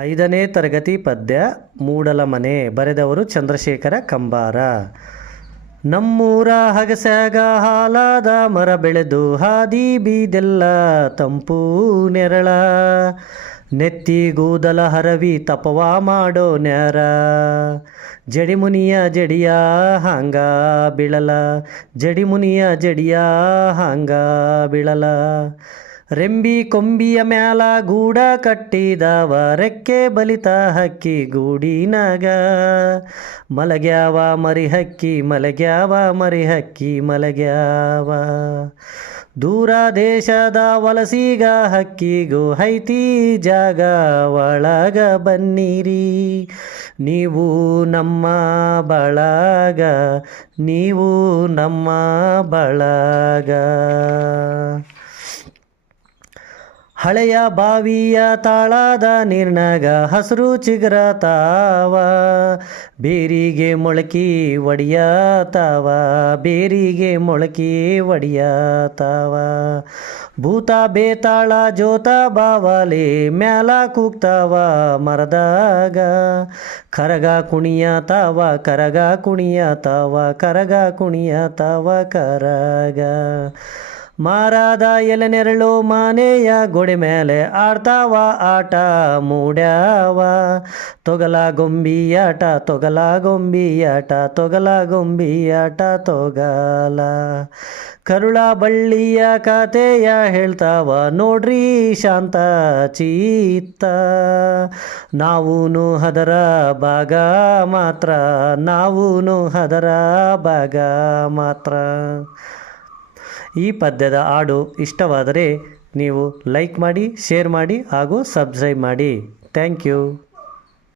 ಐದನೇ ತರಗತಿ ಪದ್ಯ ಮೂಡಲ ಮನೆ ಬರೆದವರು ಚಂದ್ರಶೇಖರ ಕಂಬಾರ. ನಮ್ಮೂರ ಹಗಸ್ಯಾಗ ಹಾಲಾದ ಮರ ಬೆಳೆದು ಹಾದಿ ಬೀದೆಲ್ಲ ತಂಪು ನೆರಳ. ನೆತ್ತಿ ಗೂದಲ ಹರವಿ ತಪವಾ ಮಾಡೋ ನ್ಯಾರ. ಜಡಿಮುನಿಯ ಜಡಿಯ ಹಾಂಗ ಬಿಳಲ. ಜಡಿಮುನಿಯ ಜಡಿಯ ಹಾಂಗ ಬೀಳಲ. ರೆಂಬಿ ಕೊಂಬಿಯ ಮ್ಯಾಲ ಗೂಡ ಕಟ್ಟಿದವ, ರೆಕ್ಕೆ ಬಲಿತ ಹಕ್ಕಿ ಗೂಡಿನಾಗ ಮಲಗ್ಯಾವ ಮರಿ ಹಕ್ಕಿ, ಮಲಗ್ಯಾವ ಮರಿ ಹಕ್ಕಿ, ಮಲಗ್ಯಾವ. ದೂರ ದೇಶದ ವಲಸಿಗ ಹಕ್ಕಿಗೂ ಹೈತಿ ಜಾಗ, ಒಳಗ ಬನ್ನಿರಿ. ನೀವು ನಮ್ಮ ಬಳಗ, ನೀವು ನಮ್ಮ ಬಳಗ. ಹಳೆಯ ಬಾವಿಯ ತಾಳದ ನೀರ್ನಾಗ ಹಸಿರು ಚಿಗುರತಾವ. ಬೇರಿಗೆ ಮೊಳಕಿ ಒಡಿಯತಾವ, ಬೇರಿಗೆ ಮೊಳಕಿ ಒಡಿಯತಾವ. ಭೂತ ಬೇತಾಳ ಜೋತ ಬಾವಲೆ ಮ್ಯಾಲ ಕೂಗ್ತಾವ ಮರದಾಗ. ಕರಗ ಕುಣಿಯತಾವ ಕರಗ ಕುಣಿಯತಾವ ಕರಗ ಕುಣಿಯತಾವ ಕರಗ. ಮಾರಾದ ಎಲೆನೆರಳು ಮಾನೆಯ ಗೋಡೆ ಮೇಲೆ ಆಡ್ತಾವ, ಆಟ ಮೂಡ್ಯಾವ. ತೊಗಲ ಗೊಂಬಿಯಾಟ ತೊಗಲ ಗೊಂಬಿಯಾಟ ತೊಗಲ ಗೊಂಬಿಯಾಟ, ತೊಗಲ. ಕರುಳ ಬಳ್ಳಿಯ ಕತೆಯ ಹೇಳ್ತಾವ, ನೋಡ್ರಿ ಶಾಂತ ಚೀತ್ತ. ನಾವೂನು ಹದರ ಭಾಗ ಮಾತ್ರ, ನಾವೂನು ಹದರ ಭಾಗ ಮಾತ್ರ. ಈ ಪದ್ಯದ ಹಾಡು ಇಷ್ಟವಾದರೆ ನೀವು ಲೈಕ್ ಮಾಡಿ ಶೇರ್ ಮಾಡಿ ಹಾಗೂ ಸಬ್ಸ್ಕ್ರೈಬ್ ಮಾಡಿ. Thank you.